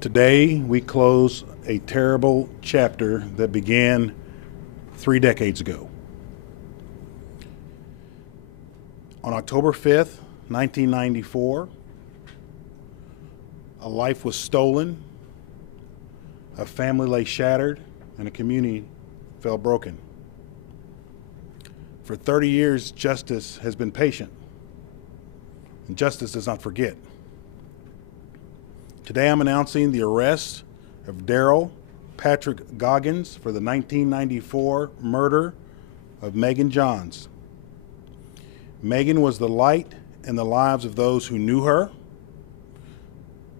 Today, we close a terrible chapter that began 3 decades ago. On October 5th, 1994, a life was stolen, a family lay shattered, and a community fell broken. For 30 years, justice has been patient, and justice does not forget. Today I'm announcing the arrest of Darryl Patrick Goggans for the 1994 murder of Megan Johns. Megan was the light in the lives of those who knew her,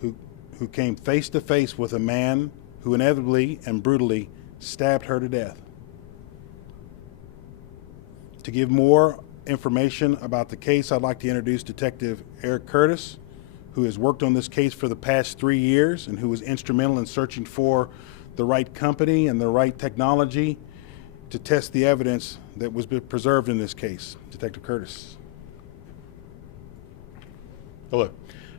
who came face to face with a man who inevitably and brutally stabbed her to death. To give more information about the case, I'd like to introduce Detective Eric Curtis, who has worked on this case for the past 3 years and who was instrumental in searching for the right company and the right technology to test the evidence that was preserved in this case. Detective Curtis. Hello.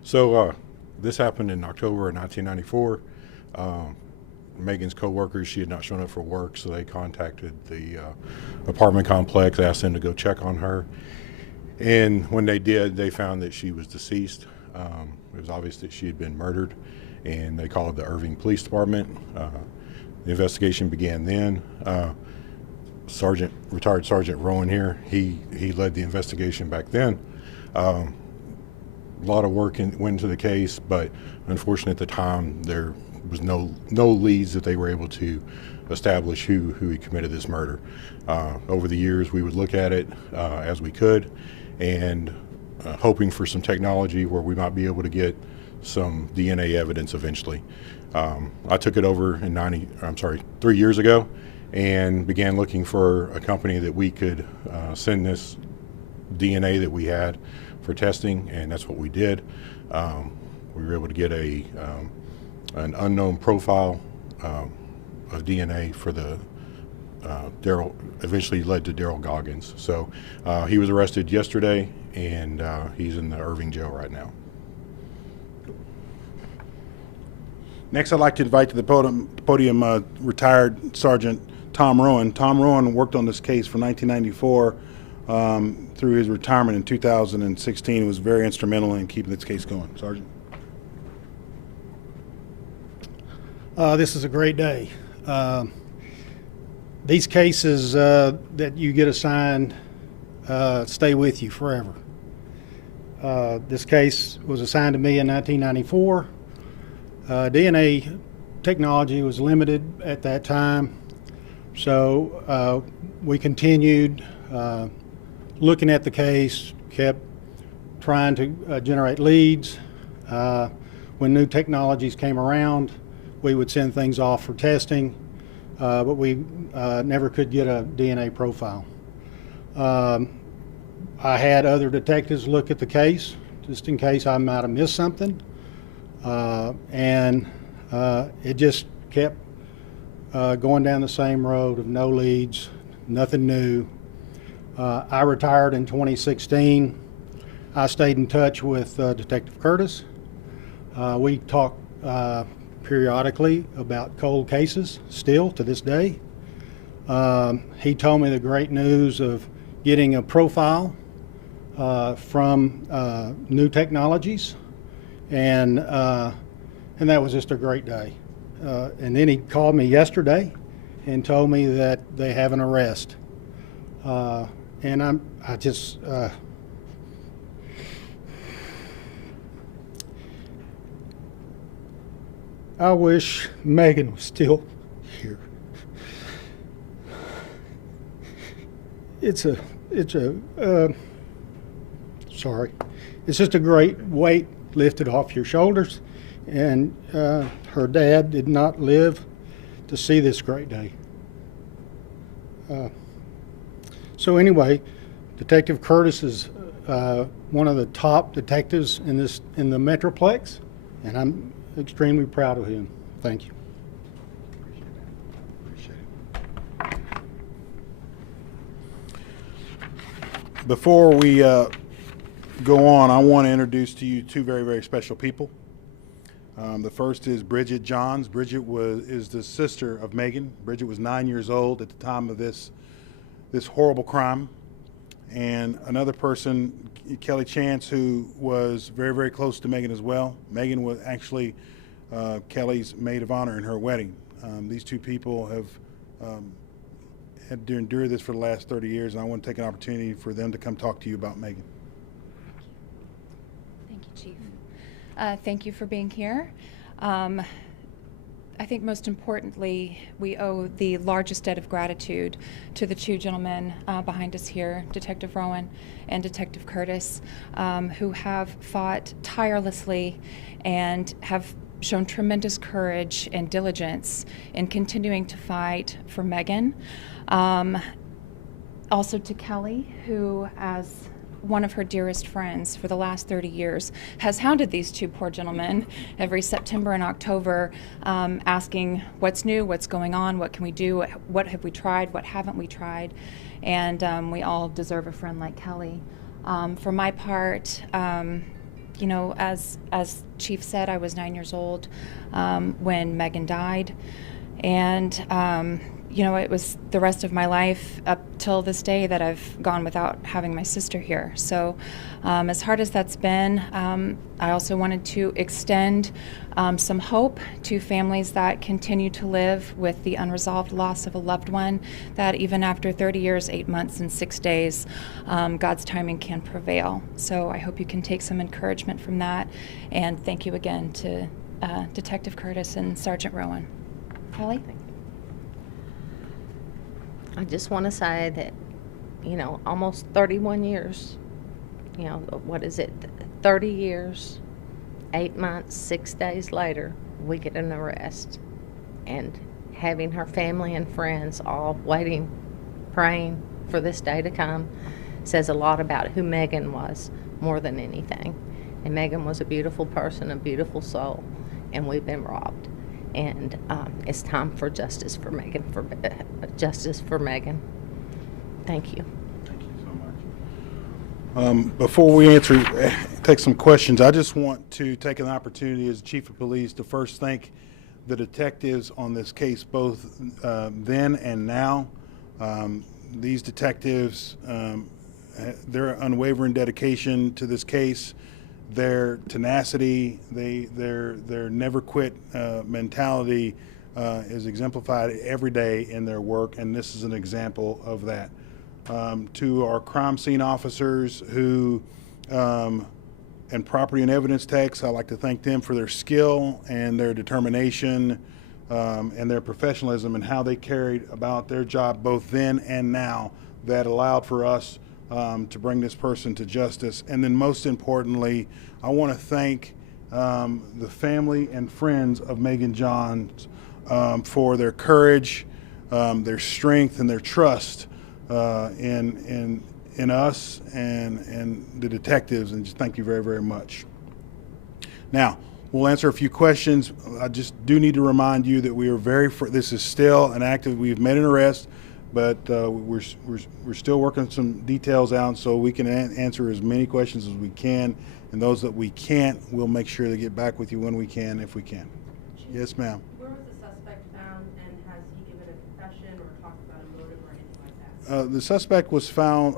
So this happened in October of 1994. Megan's coworkers, she had not shown up for work, so they contacted the apartment complex, asked them to go check on her. And when they did, they found that she was deceased. It was obvious that she had been murdered, and they called the Irving Police Department. The investigation began then. Retired Sergeant Rowan here, he led the investigation back then. A lot of work went into the case, but unfortunately at the time there was no leads that they were able to establish who he committed this murder. Over the years we would look at it as we could, and hoping for some technology where we might be able to get some DNA evidence eventually. I took it over in 3 years ago and began looking for a company that we could send this DNA that we had for testing, and that's what we did. We were able to get an unknown profile of DNA for the Darryl, eventually led to Darryl Goggans. So he was arrested yesterday, and he's in the Irving jail right now. Next, I'd like to invite to the podium retired Sergeant Tom Rowan. Tom Rowan worked on this case from 1994 through his retirement in 2016. He was very instrumental in keeping this case going. Sergeant. This is a great day. These cases that you get assigned stay with you forever. This case was assigned to me in 1994. DNA technology was limited at that time, so we continued looking at the case, kept trying to generate leads. When new technologies came around, we would send things off for testing, but we never could get a DNA profile. I had other detectives look at the case just in case I might have missed something, and it just kept going down the same road of no leads, nothing new. I retired in 2016. I stayed in touch with Detective Curtis. We talk periodically about cold cases still to this day. He told me the great news of getting a profile from new technologies, and that was just a great day. And then he called me yesterday and told me that they have an arrest. And I just I wish Megan was still here. It's just a great weight lifted off your shoulders, and her dad did not live to see this great day. So anyway, Detective Curtis is one of the top detectives in the Metroplex, and I'm extremely proud of him. Thank you. Before we go on, I want to introduce to you two very, very special people. The first is Bridget Johns. Bridget is the sister of Megan. Bridget was 9 years old at the time of this horrible crime. And another person, Kelly Chance, who was very, very close to Megan as well. Megan was actually Kelly's maid of honor in her wedding. These two people have had to endure this for the last 30 years, and I want to take an opportunity for them to come talk to you about Megan. Thank you, Chief. Thank you for being here. I think most importantly, we owe the largest debt of gratitude to the two gentlemen behind us here, Detective Rowan and Detective Curtis, who have fought tirelessly and have shown tremendous courage and diligence in continuing to fight for Megan. Also to Kelly, who, as one of her dearest friends for the last 30 years, has hounded these two poor gentlemen every September and October, asking what's new, what's going on, what can we do, what have we tried, what haven't we tried, and we all deserve a friend like Kelly. For my part, you know, as Chief said, I was 9 years old when Megan died, and you know, it was the rest of my life up till this day that I've gone without having my sister here. So as hard as that's been, I also wanted to extend some hope to families that continue to live with the unresolved loss of a loved one, that even after 30 years, 8 months, and 6 days, God's timing can prevail. So I hope you can take some encouragement from that. And thank you again to Detective Curtis and Sergeant Rowan. Kelly? I just want to say that, you know, almost 31 years, you know, what is it, 30 years, 8 months, 6 days later, we get an arrest. And having her family and friends all waiting, praying for this day to come, says a lot about who Megan was more than anything. And Megan was a beautiful person, a beautiful soul, and we've been robbed. And it's time for justice for Megan. Justice for Megan. Thank you. Thank you so much. Before we take some questions, I just want to take an opportunity as Chief of Police to first thank the detectives on this case, both then and now. These detectives, their unwavering dedication to this case, their tenacity, their never quit mentality is exemplified every day in their work, and this is an example of that. To our crime scene officers who and property and evidence techs, I'd like to thank them for their skill and their determination and their professionalism and how they carried about their job both then and now that allowed for us to bring this person to justice. And then most importantly, I want to thank the family and friends of Megan Johns for their courage, their strength, and their trust in us and the detectives, and just thank you very, very much. Now, we'll answer a few questions. I just do need to remind you that we are this is still an active, we've made an arrest, but we're still working some details out so we can answer as many questions as we can, and those that we can't, we'll make sure to get back with you when we can, if we can. Yes, ma'am. Where was the suspect found, and has he given a confession or talked about a motive or anything like that? The suspect was found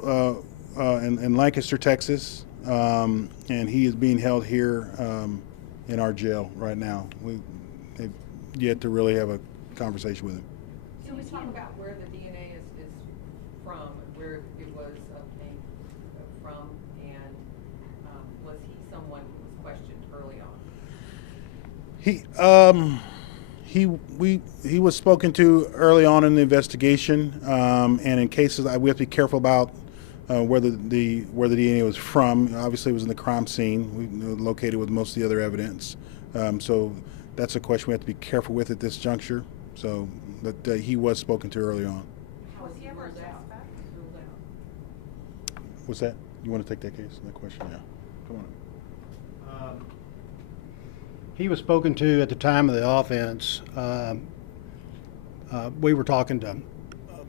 in Lancaster, Texas, and he is being held here in our jail right now. They've yet to really have a conversation with him. So we talk about where the DNA is from, where it was obtained from, and was he someone who was questioned early on? He was spoken to early on in the investigation, and in cases we have to be careful about where the DNA was from. Obviously, it was in the crime scene, located with most of the other evidence. So that's a question we have to be careful with at this juncture. So, but he was spoken to early on. Was he ever a suspect? Ruled out. What's that? You want to take that case? That question? Yeah. Come on. He was spoken to at the time of the offense. We were talking to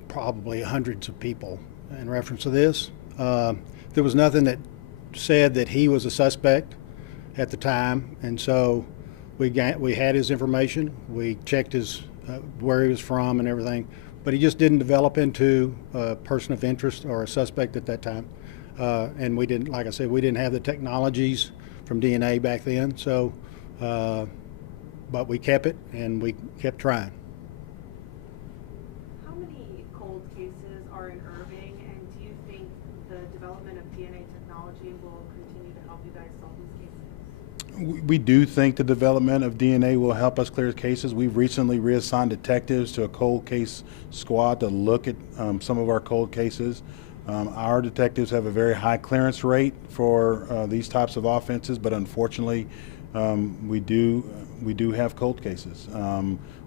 probably hundreds of people in reference to this. There was nothing that said that he was a suspect at the time, and so We had his information. We checked his where he was from and everything, but he just didn't develop into a person of interest or a suspect at that time. And we didn't, like I said, we didn't have the technologies from DNA back then. So, but we kept it and we kept trying. How many cold cases are in Irving, and do you think the development of DNA technology will continue to help you guys solve these cases? We do think the development of DNA will help us clear cases. We've recently reassigned detectives to a cold case squad to look at some of our cold cases. Our detectives have a very high clearance rate for these types of offenses, but unfortunately, we do have cold cases.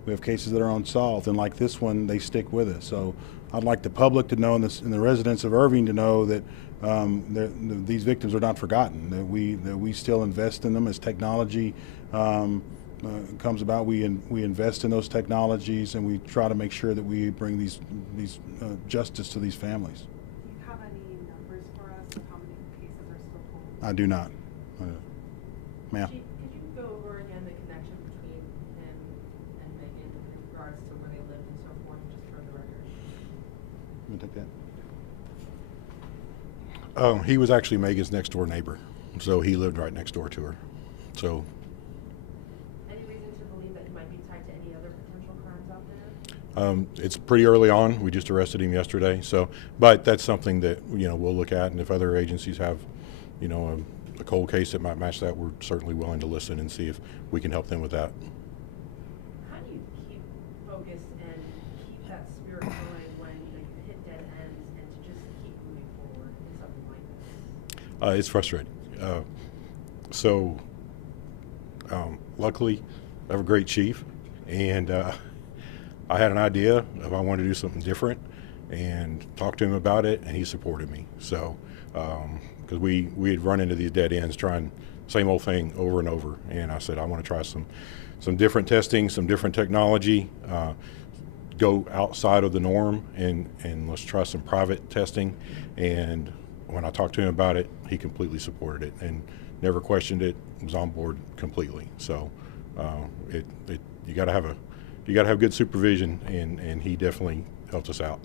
We have cases that are unsolved, and like this one, they stick with us. So I'd like the public to know, and the residents of Irving to know that these victims are not forgotten. That we still invest in them as technology comes about. We invest in those technologies, and we try to make sure that we bring these justice to these families. Do you have any numbers for us of how many cases are still cold? I do not, ma'am. Chief, could you go over again the connection between him and Megan in regards to where they lived and so forth, just for the record? Let me take that. He was actually Megan's next door neighbor, so he lived right next door to her. So Any reason to believe that he might be tied to any other potential crimes out there? it's pretty early on. We just arrested him yesterday. So, but that's something that we'll look at, and if other agencies have a cold case that might match that, we're certainly willing to listen and see if we can help them with that. How do you keep focused and keep that spirit going when you hit dead ends, and to just keep moving forward in something like this? It's frustrating. Luckily, I have a great chief, and I had an idea of I wanted to do something different, and talked to him about it, and he supported me. So, because we had run into these dead ends trying same old thing over and over, and I said I want to try some different testing, some different technology, go outside of the norm, and let's try some private testing. And when I talked to him about it, he completely supported it and never questioned it. Was on board completely. So you got to have good supervision, and he definitely helped us out.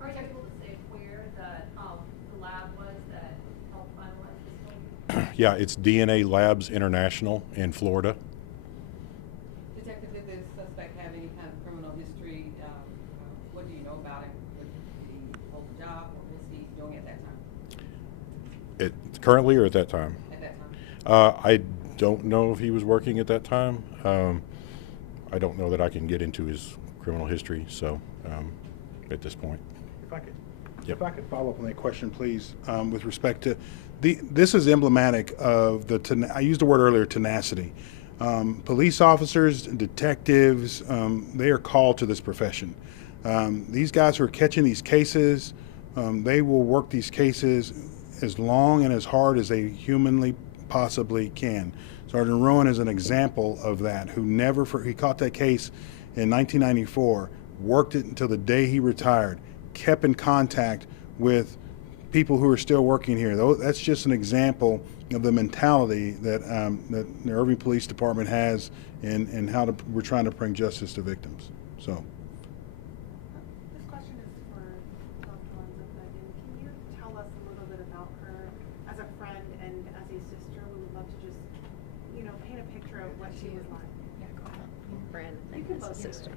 Are you able to say where the lab was that helped finalize this one? Yeah, it's DNA Labs International in Florida. Detective, did this suspect have any kind of criminal history? What do you know about him? Did he hold a job? What was he doing at that time? Currently or at that time? At that time? I don't know if he was working at that time. I don't know that I can get into his criminal history, so at this point. If I could, Yep. if I could follow up on that question, please, with respect to this is emblematic of I used the word earlier, tenacity. Police officers, detectives, they are called to this profession. These guys who are catching these cases, they will work these cases as long and as hard as they humanly possibly can. Sergeant Rowan is an example of that, he caught that case in 1994, worked it until the day he retired, kept in contact with people who are still working here. That's just an example of the mentality that the Irving Police Department has and how we're trying to bring justice to victims. So. This question is for Dr. Lanza. Can you tell us a little bit about her as a friend and as a sister? We would love to just, paint a picture of what she was like. Friend, I You think can it's a both do it. sister.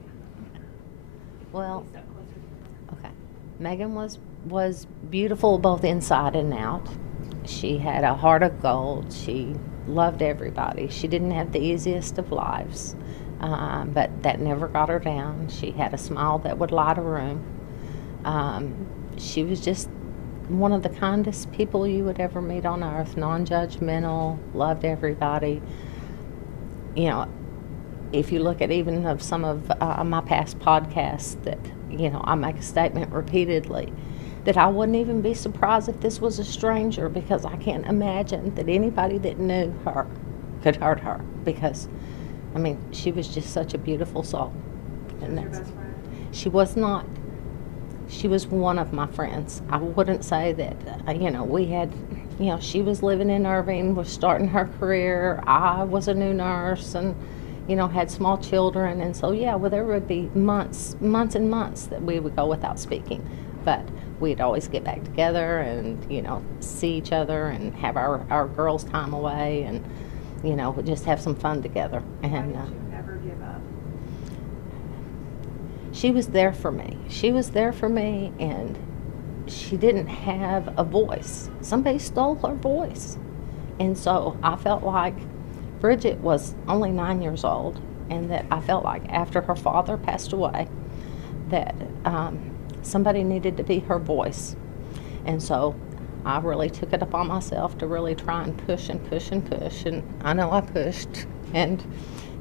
Well, Please step closer to the microphone. okay. Megan was beautiful both inside and out. She had a heart of gold. She loved everybody. She didn't have the easiest of lives, but that never got her down. She had a smile that would light a room. She was just one of the kindest people you would ever meet on earth, non-judgmental, loved everybody. If you look at even of some of my past podcasts that, I make a statement repeatedly that I wouldn't even be surprised if this was a stranger, because I can't imagine that anybody that knew her could hurt her, because, she was just such a beautiful soul. She was your best friend? She was not. She was one of my friends. I wouldn't say that, we had you know, she was living in Irving, was starting her career. I was a new nurse and, you know, had small children. And so, yeah, well, there would be months and months that we would go without speaking. But we'd always get back together and, you know, see each other and have our girls' time away and, you know, just have some fun together. And Why did you ever give up? she was there for me. She was there for me, and she didn't have a voice. Somebody stole her voice. And so I felt like Bridget was only 9 years old, and that I felt like after her father passed away that somebody needed to be her voice. And so I really took it upon myself to really try and push and push and push, and I know I pushed, and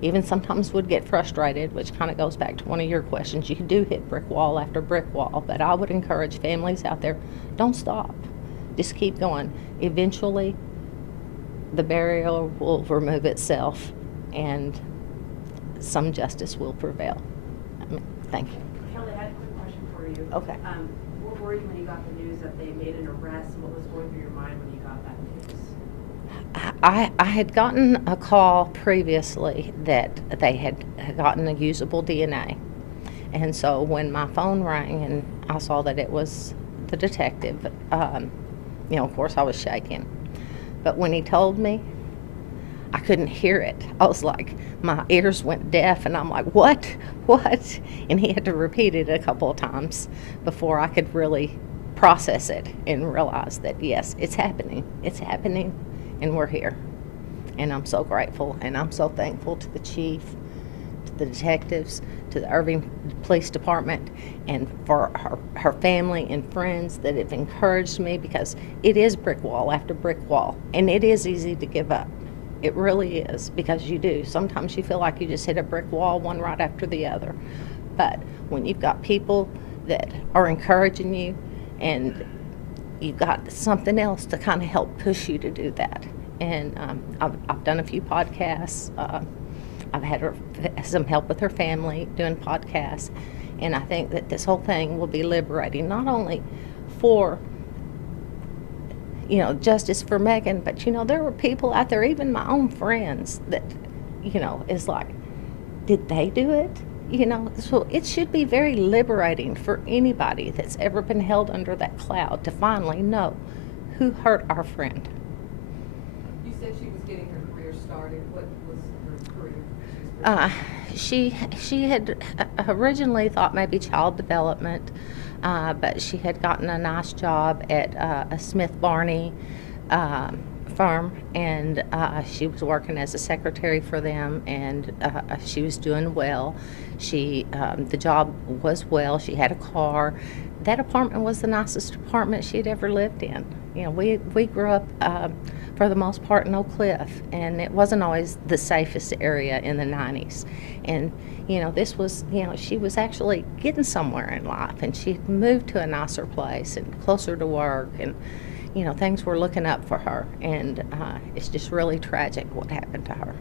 even sometimes would get frustrated, which kind of goes back to one of your questions. You do hit brick wall after brick wall, but I would encourage families out there, don't stop. Just keep going. Eventually, the barrier will remove itself, and some justice will prevail. Thank you. Kelly, I had a quick question for you. Okay. What were you when you got the news that they made an arrest? What was going through your mind when you got that news? I had gotten a call previously that they had gotten a usable DNA. And so when my phone rang and I saw that it was the detective, you know, of course I was shaking. But when he told me, I couldn't hear it. I was like, my ears went deaf, and I'm like, what? What? And he had to repeat it a couple of times before I could really process it and realize that, yes, it's happening. It's happening, and we're here. And I'm so grateful, and I'm so thankful to the chief, to the detectives, to the Irving Police Department, and for her family and friends that have encouraged me, because it is brick wall after brick wall, and it is easy to give up. It really is, because you do. Sometimes you feel like you just hit a brick wall, one right after the other. But when you've got people that are encouraging you, and you've got something else to kind of help push you to do that. And I've done a few podcasts. I've had some help with her family doing podcasts. And I think that this whole thing will be liberating, not only for, you know, justice for Megan, but, you know, there were people out there, even my own friends, that, you know, is like, did they do it? You know, so it should be very liberating for anybody that's ever been held under that cloud to finally know who hurt our friend. You said she was getting her career started. What was her career? She had originally thought maybe child development, but she had gotten a nice job at a Smith Barney firm, and she was working as a secretary for them, and she was doing well. The job was well. She had a car. That apartment was the nicest apartment she'd ever lived in. You know, we grew up for the most part in Oak Cliff, and it wasn't always the safest area in the 90s. And, you know, this was, you know, she was actually getting somewhere in life, and she'd moved to a nicer place and closer to work, and, you know, things were looking up for her. And it's just really tragic what happened to her.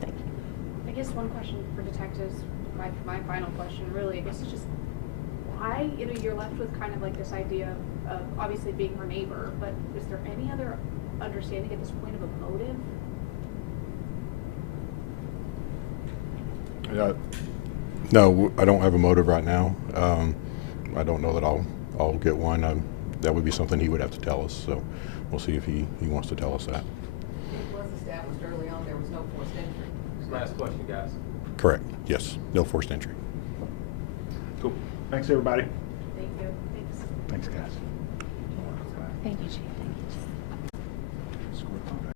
Thank you. I guess one question for detectives, my final question really, I guess, is just why, you know, you're left with kind of like this idea of obviously being her neighbor, but is there any other understanding at this point of a motive? No, I don't have a motive right now. I don't know that I'll get one. That would be something he would have to tell us, so we'll see if he wants to tell us that. It was established early on there was no forced entry. Last question, guys. Correct, yes, no forced entry. Cool. Thanks, everybody. Thank you. Thanks. Thanks, guys. Thank you, Chief.